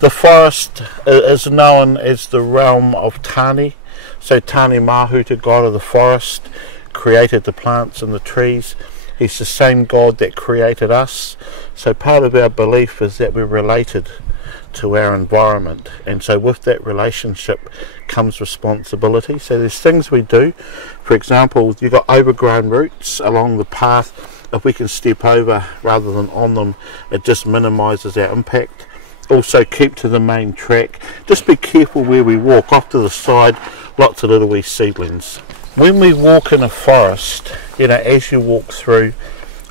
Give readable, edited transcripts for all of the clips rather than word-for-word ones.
The forest is known as the realm of Tani. So Tani Mahuta, god of the forest, created the plants and the trees. He's the same God that created us. So part of our belief is that we're related to our environment, and so with that relationship comes responsibility. So there's things we do. For example, you've got overgrown roots along the path. If we can step over rather than on them, it just minimises our impact. Also keep to the main track. Just be careful where we walk. Off to the side, lots of little wee seedlings. When we walk in a forest, you know, as you walk through,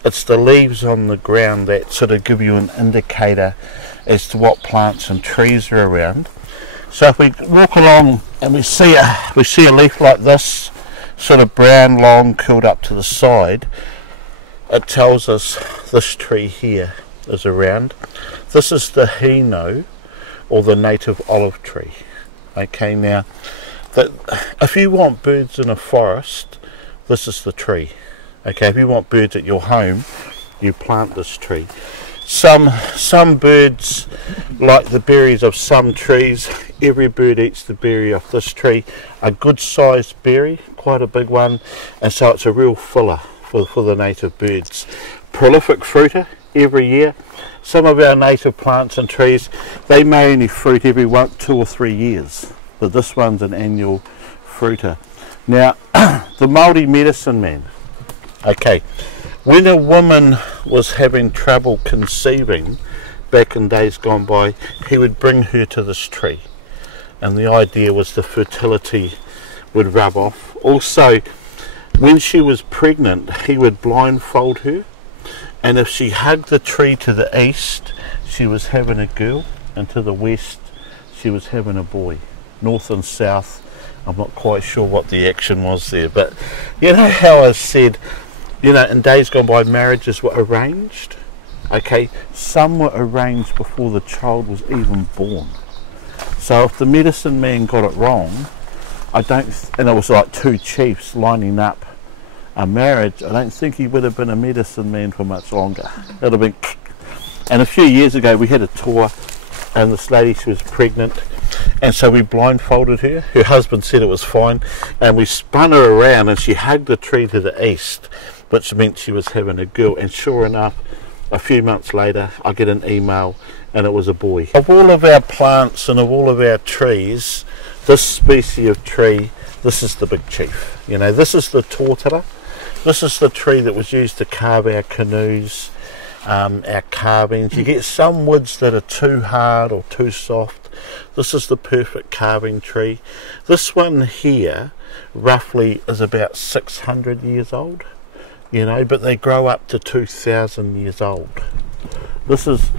it's the leaves on the ground that sort of give you an indicator as to what plants and trees are around. So if we walk along and we see a leaf like this, sort of brown, long, curled up to the side, it tells us this tree here is around. This is the hino, or the native olive tree. Okay, now if you want birds in a forest, this is the tree. Okay, if you want birds at your home, you plant this tree. Some birds like the berries of some trees. Every bird eats the berry off this tree. A good sized berry, quite a big one, and so it's a real filler for the native birds. Prolific fruiter every year. Some of our native plants and trees, they may only fruit every 2 or 3 years, but this one's an annual fruiter. Now, the Maori Medicine Men. Okay, when a woman was having trouble conceiving back in days gone by, he would bring her to this tree, and the idea was the fertility would rub off. Also, when she was pregnant, he would blindfold her, and if she hugged the tree to the east, she was having a girl, and to the west, she was having a boy. North and south, I'm not quite sure what the action was there, but you know how I said, you know, in days gone by, marriages were arranged. Okay, some were arranged before the child was even born. So if the medicine man got it wrong, and it was like 2 chiefs lining up a marriage, I don't think he would have been a medicine man for much longer. It would have been. And a few years ago we had a tour, and this lady, she was pregnant, and so we blindfolded her. Her husband said it was fine, and we spun her around and she hugged the tree to the east, which meant she was having a girl. And sure enough, a few months later I get an email and it was a boy. Of all of our plants and of all of our trees, this species of tree, this is the big chief. You know, this is the tōtara. This is the tree that was used to carve our canoes, our carvings. You get some woods that are too hard or too soft. This is the perfect carving tree. This one here roughly is about 600 years old, you know, but they grow up to 2,000 years old. This is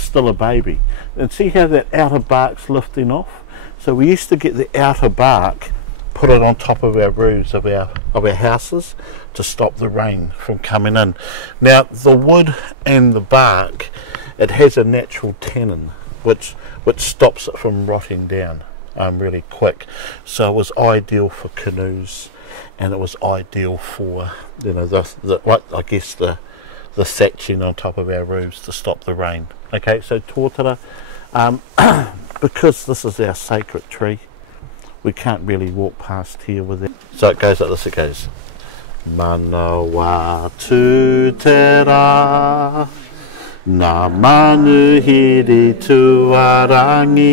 still a baby. And see how that outer bark's lifting off? So we used to get the outer bark, put it on top of our roofs of our houses to stop the rain from coming in. Now the wood and the bark, it has a natural tannin which stops it from rotting down really quick. So it was ideal for canoes, and it was ideal for, you know, the thatching on top of our roofs to stop the rain. Okay, so tōtara, because this is our sacred tree, we can't really walk past here with it. So it goes like this, it goes. Mana wā tūtera, nā manu hiri tuarangi,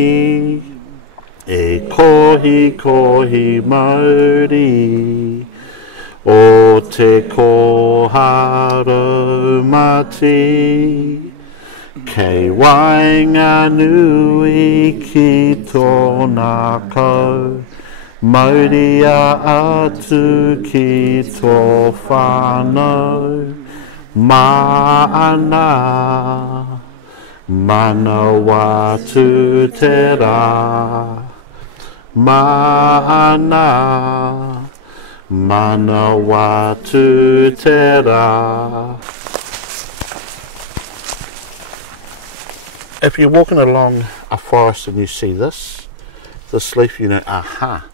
e kohi Māori, o te kōharo mati, kei wainga nui ki tōna kau, mauria atu ki tō whānau, ma'ana, mana wā tūtera, ma'ana, mana wā tūtera. If you're walking along a forest and you see this leaf, you know, aha,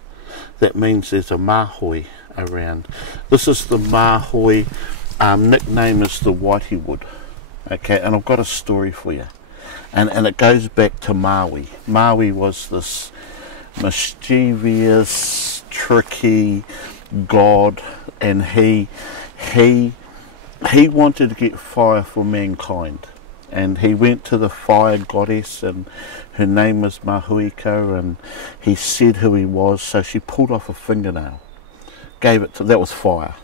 that means there's a mahoi around. This is the mahoi, nickname is the whitey wood. Okay, and I've got a story for you. and it goes back to Maui. Maui was this mischievous, tricky god, and he wanted to get fire for mankind, and he went to the fire goddess, and her name was Mahuika, and he said who he was, so she pulled off a fingernail, gave it to, that was fire,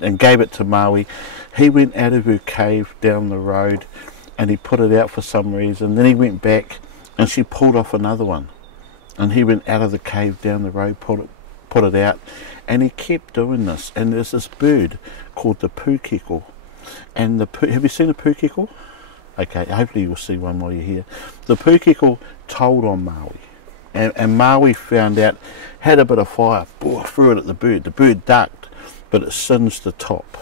and gave it to Maui. He went out of her cave down the road and he put it out for some reason. Then he went back and she pulled off another one, and he went out of the cave down the road, put it out, and he kept doing this. And there's this bird called the pukeko, and have you seen a pukeko? Okay, hopefully you'll see one while you're here. The pukeko told on Maui, and Maui found out, had a bit of fire, threw it at the bird. The bird ducked, but it singed the top,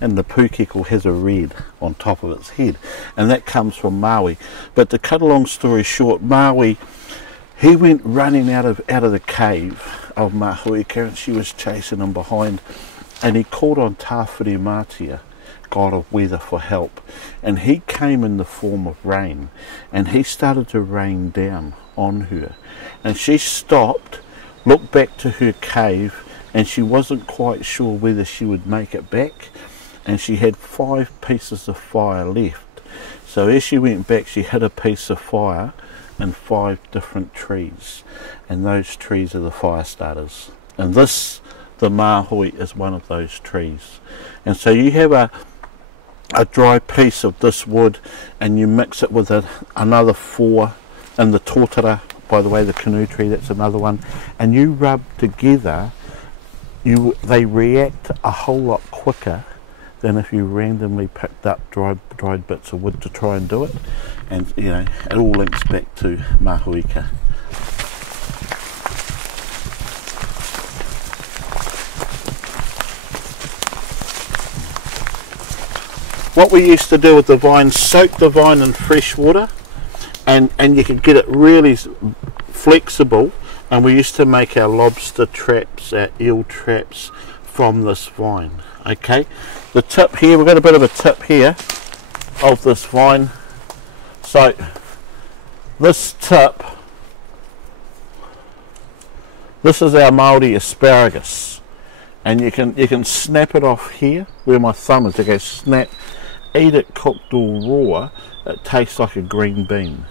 and the pukeko has a red on top of its head, and that comes from Maui. But to cut a long story short, Maui, he went running out of the cave of Mahuika, and she was chasing him behind, and he called on Tāwhiri Mātia, god of weather, for help, and he came in the form of rain, and he started to rain down on her, and she stopped, looked back to her cave, and she wasn't quite sure whether she would make it back, and she had 5 pieces of fire left. So as she went back, she hid a piece of fire in 5 different trees, and those trees are the fire starters, and this, the mahui, is one of those trees. And so you have a dry piece of this wood, and you mix it with another 4, and the tōtara, by the way, the canoe tree, that's another one, and you rub together, they react a whole lot quicker than if you randomly picked up dried bits of wood to try and do it. And you know, it all links back to Mahuika. What we used to do with the vine, soak the vine in fresh water, and you could get it really flexible, and we used to make our lobster traps, our eel traps from this vine. Okay, the tip here, we've got a bit of a tip here of this vine. So this tip, this is our Maori asparagus, and you can snap it off here where my thumb is. Okay, snap, eat it cooked or raw. It tastes like a green bean,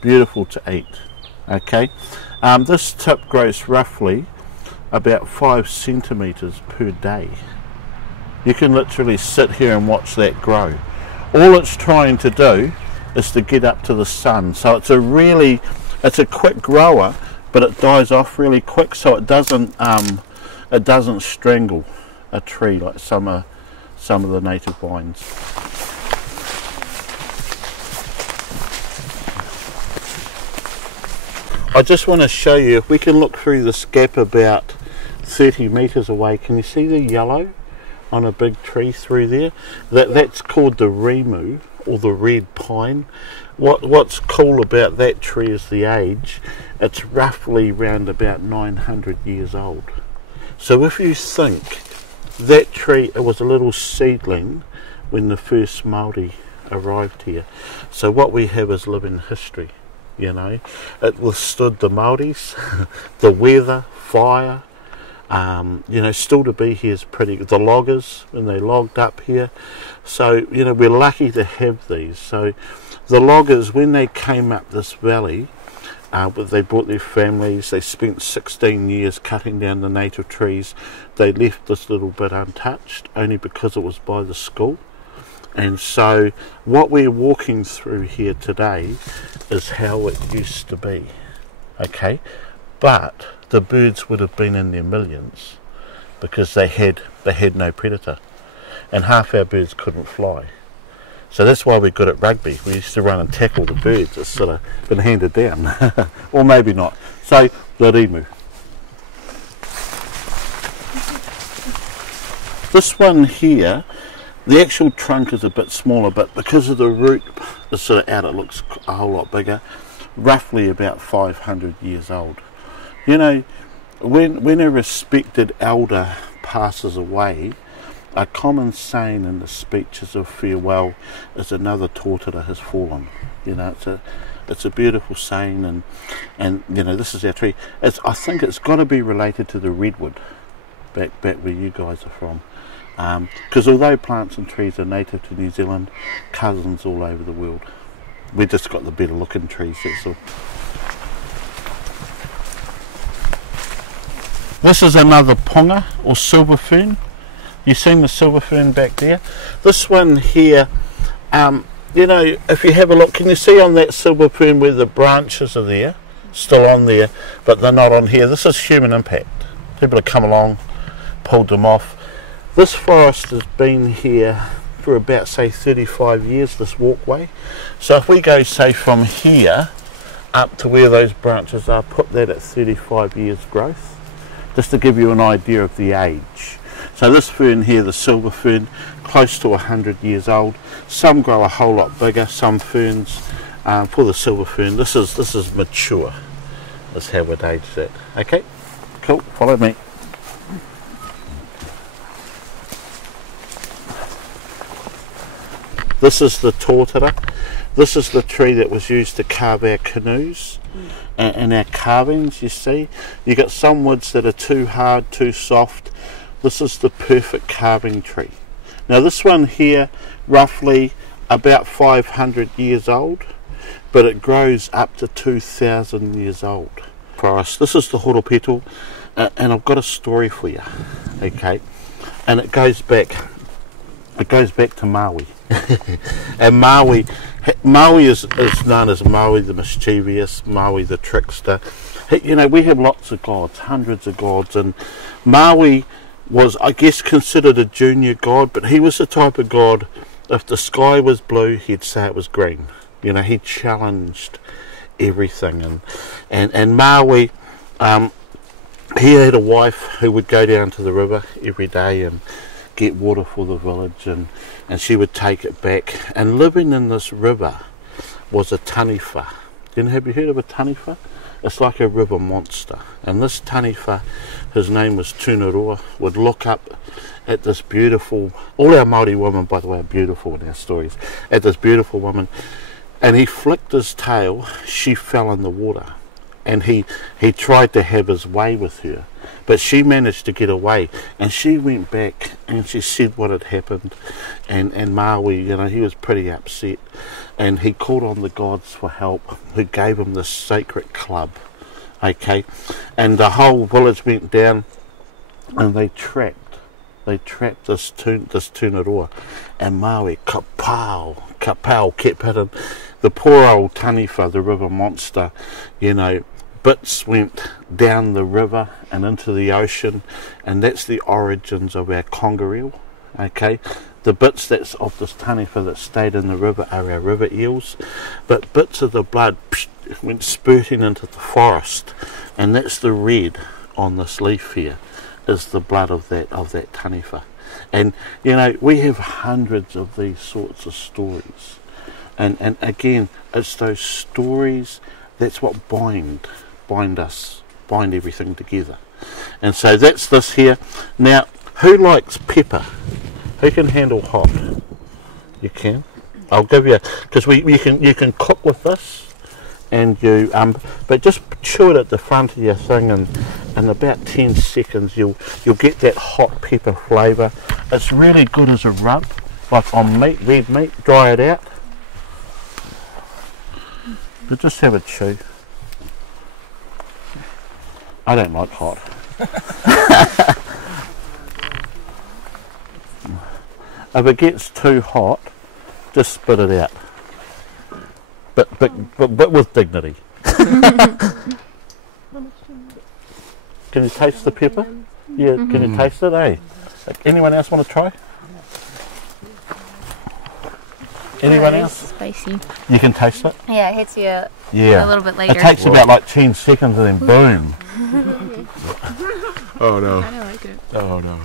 beautiful to eat. Okay, this tip grows roughly about 5 centimeters per day. You can literally sit here and watch that grow. All it's trying to do is to get up to the sun. So it's a quick grower, but it dies off really quick, so it doesn't strangle a tree like some of the native vines. I just want to show you, if we can look through this gap about 30 meters away, can you see the yellow on a big tree through there? That's called the rimu, or the red pine. What's cool about that tree is the age. It's roughly around about 900 years old. So if you think that tree, it was a little seedling when the first Maori arrived here. So what we have is living history, you know. It withstood the Maoris, the weather, fire. You know, still to be here is pretty good. The loggers, when they logged up here, so you know, we're lucky to have these. So the loggers, when they came up this valley, they brought their families, they spent 16 years cutting down the native trees. They left this little bit untouched only because it was by the school. And so what we're walking through here today is how it used to be. Okay, but the birds would have been in their millions because they had no predator, and half our birds couldn't fly. So that's why we're good at rugby. We used to run and tackle the birds. It's sort of been handed down. Or maybe not. So the rimu. This one here, the actual trunk is a bit smaller, but because of the root is sort of out, it looks a whole lot bigger. Roughly about 500 years old. You know, when a respected elder passes away, A common saying in the speeches of farewell is another tōtara has fallen. You know, it's a beautiful saying, and you know, this is our tree. I think it's got to be related to the redwood, back where you guys are from. Because although plants and trees are native to New Zealand, cousins all over the world. We just got the better looking trees, that's all. This is another ponga or silver fern. You seen the silver fern back there? This one here, you know, if you have a look, can you see on that silver fern where the branches are there, still on there, but they're not on here? This is human impact. People have come along, pulled them off. This forest has been here for about, say, 35 years, this walkway. So if we go, say, from here up to where those branches are, put that at 35 years growth, just to give you an idea of the age. So this fern here, the silver fern, close to 100 years old. Some grow a whole lot bigger, some ferns. For the silver fern, this is mature. That's how we'd age that. Okay, cool, follow me. This is the tōtara. This is the tree that was used to carve our canoes and our carvings, you see. You got some woods that are too hard, too soft. This is the perfect carving tree. Now this one here, roughly about 500 years old, but it grows up to 2,000 years old. Forest. This is the horopeto, and I've got a story for you, okay? And it goes back to Maui. And Maui is known as Maui the mischievous, Maui the trickster. You know, we have lots of gods, hundreds of gods, and Maui was, I guess, considered a junior god, but he was the type of god, if the sky was blue, he'd say it was green. You know, he challenged everything. And Maui, he had a wife who would go down to the river every day and get water for the village, and she would take it back. And living in this river was a taniwha. Have you heard of a taniwha? It's like a river monster. And this taniwha, his name was Tunaroa, would look up at this beautiful, all our Maori women, by the way, are beautiful in our stories, at this beautiful woman, and he flicked his tail, she fell in the water. And he tried to have his way with her, but she managed to get away, and she went back and she said what had happened, and Maui, you know, he was pretty upset, and he called on the gods for help, who gave him this sacred club, okay, and the whole village went down and they trapped this Tunaroa, and Maui kapow kept hitting the poor old taniwha, the river monster. You know, bits went down the river and into the ocean, and that's the origins of our conger eel. Okay, the bits that's of this taniwha that stayed in the river are our river eels, but bits of the blood went spurting into the forest, and that's the red on this leaf here, is the blood of that taniwha. And you know, we have hundreds of these sorts of stories, and again, it's those stories that's what bind everything together. And so that's this here. Now, who likes pepper? Who can handle hot? You can. I'll give you, because you can cook with this, and you but just chew it at the front of your thing, and in about 10 seconds you'll get that hot pepper flavour. It's really good as a rub, like on meat, red meat. Dry it out, but just have a chew. I don't like hot. If it gets too hot, just spit it out. But with dignity. Can you taste the pepper? Yeah, can you taste it, eh? Anyone else want to try? Anyone else? Spicy. You can taste it? Yeah, it hits you a little bit later. It takes about like 10 seconds and then boom. Oh no. I don't like it. Oh no.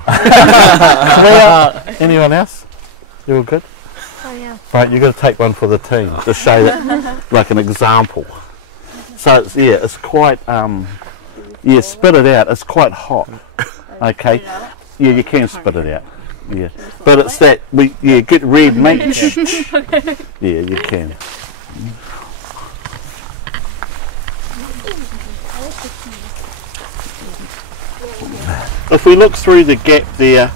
Anyone else? You all good? Oh yeah. Right, you've got to take one for the team to show that, like an example. So it's quite, spit it out. It's quite hot. Okay. Yeah, you can spit it out. Yeah, but it's that get red meat. Yeah, you can. If we look through the gap there,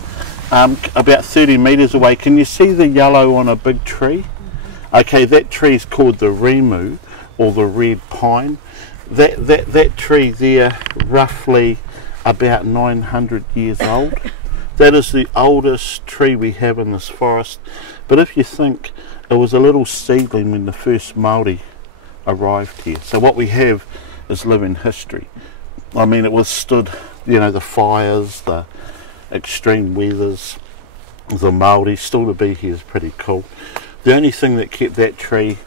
about 30 metres away, can you see the yellow on a big tree? Okay, that tree is called the rimu, or the red pine. That tree there, roughly about 900 years old. That is the oldest tree we have in this forest. But if you think, it was a little seedling when the first Maori arrived here. So what we have is living history. I mean, it withstood, the fires, the extreme weathers, the Maori. Still to be here is pretty cool. The only thing that kept that tree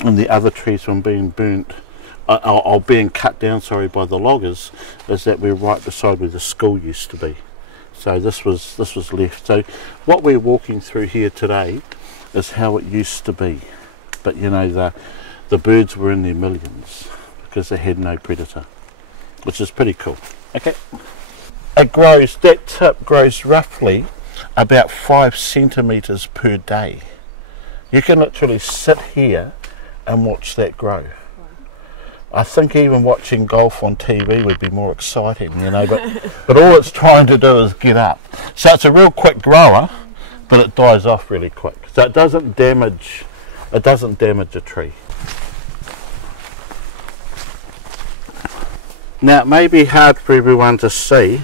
and the other trees from being burnt, or being cut down, by the loggers, is that we're right beside where the school used to be. So this was left. So what we're walking through here today is how it used to be. But the birds were in their millions because they had no predator, which is pretty cool. Okay. That tip grows roughly about 5 centimetres per day. You can literally sit here and watch that grow. I think even watching golf on TV would be more exciting, but all it's trying to do is get up. So it's a real quick grower, but it dies off really quick. So it doesn't damage a tree. Now it may be hard for everyone to see,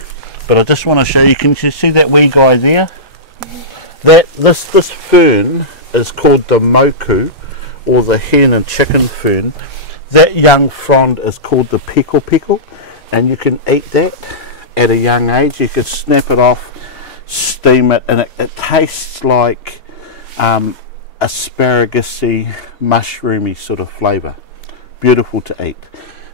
but I just want to show you. Can you see that wee guy there? This fern is called the moku, or the hen and chicken fern. That young frond is called the peko, and you can eat that at a young age. You could snap it off, steam it, and it tastes like asparagus-y, mushroomy sort of flavour. Beautiful to eat.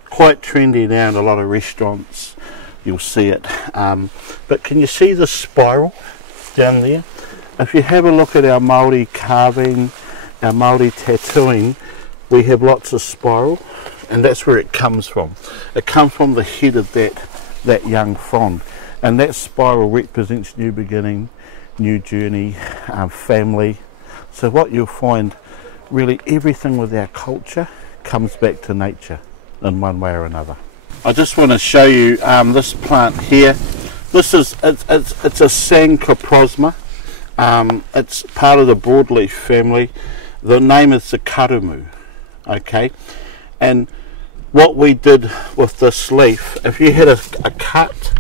Quite trendy now in a lot of restaurants. You'll see it. But can you see the spiral down there? If you have a look at our Maori carving, our Maori tattooing, we have lots of spiral, and that's where it comes from. It comes from the head of that young frond, and that spiral represents new beginning, new journey, family. So what you'll find, really everything with our culture comes back to nature in one way or another. I just want to show you this plant here. It's a Sancoprosma. It's part of the broadleaf family. The name is the karumu. Okay, and what we did with this leaf, if you had a cut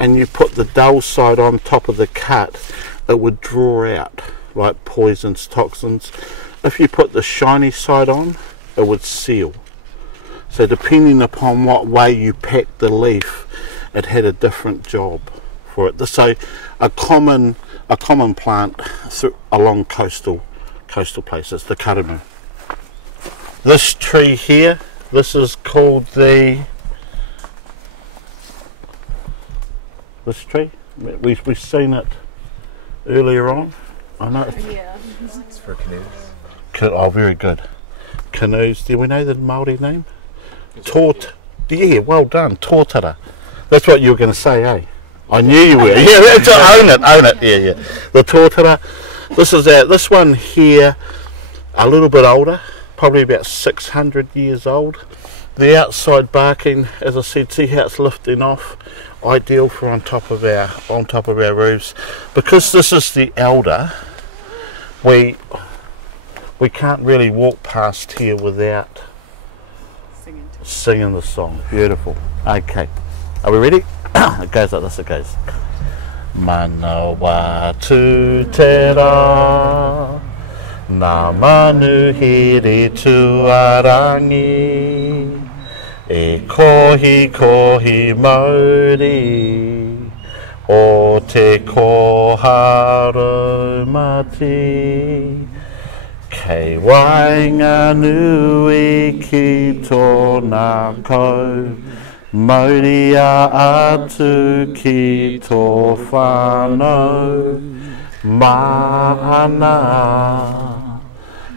and you put the dull side on top of the cut, it would draw out like poisons, toxins. If you put the shiny side on, it would seal. So depending upon what way you packed the leaf, it had a different job for it. So a common plant along coastal places, the karumu. This tree here, this is called this tree, we've seen it earlier on. I know. Yeah. It's for canoes. Oh, very good. Canoes. Do we know the Maori name? Yeah, well done. Tōtara. That's what you were going to say, eh? I knew you were. Yeah, that's own it. Yeah. The tōtara. This one here, a little bit older. Probably about 600 years old. The outside barking, as I said, see how it's lifting off. Ideal for on top of our roofs. Because this is the elder, we can't really walk past here without singing the song. Beautiful. Okay, are we ready? It goes like this. It goes. Mana watu te rā, nā manuhiri tuarangi, e kohi Māori, o te koharo mati, kei wainga nui ki tōna kou, Mauria atu ki tō whānau,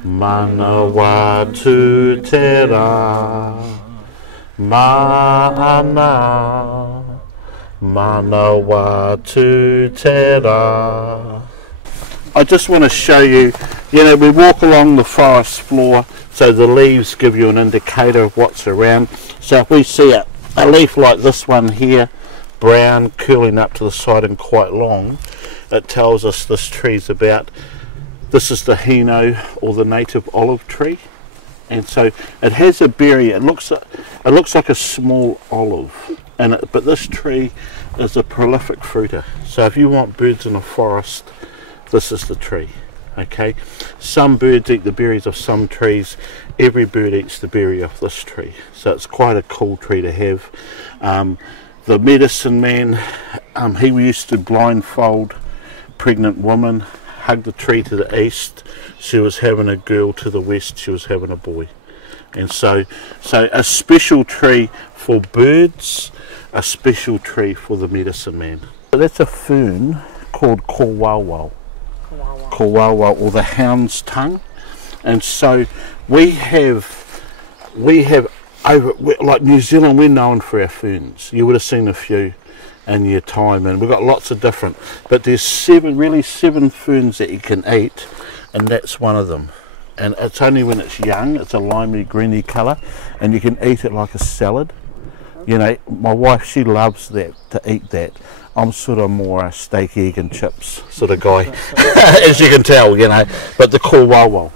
mana watu te rā, mana Manawa tu te rā. I just want to show you, we walk along the forest floor, so the leaves give you an indicator of what's around. So if we see a leaf like this one here, brown, curling up to the side and quite long, it tells us this tree's about, this is the hino, or the native olive tree. And so it has a berry, it looks like a small olive, but this tree is a prolific fruiter. So if you want birds in a forest, this is the tree. Okay, some birds eat the berries of some trees. Every bird eats the berry of this tree. So it's quite a cool tree to have. The medicine man, he used to blindfold pregnant women, hug the tree to the east. She was having a girl. To the west, she was having a boy. And so a special tree for birds, a special tree for the medicine man. So that's a fern called kowawau. Kowawau, or the Hounds Tongue. And so we have over, like New Zealand, we're known for our ferns. You would have seen a few in your time, and we've got lots of different, but there's seven ferns that you can eat, and that's one of them. And it's only when it's young, it's a limey greeny colour, and you can eat it like a salad. My wife, she loves that, to eat that. I'm sort of more a steak, egg and chips sort of guy, as you can tell, but the kowawau.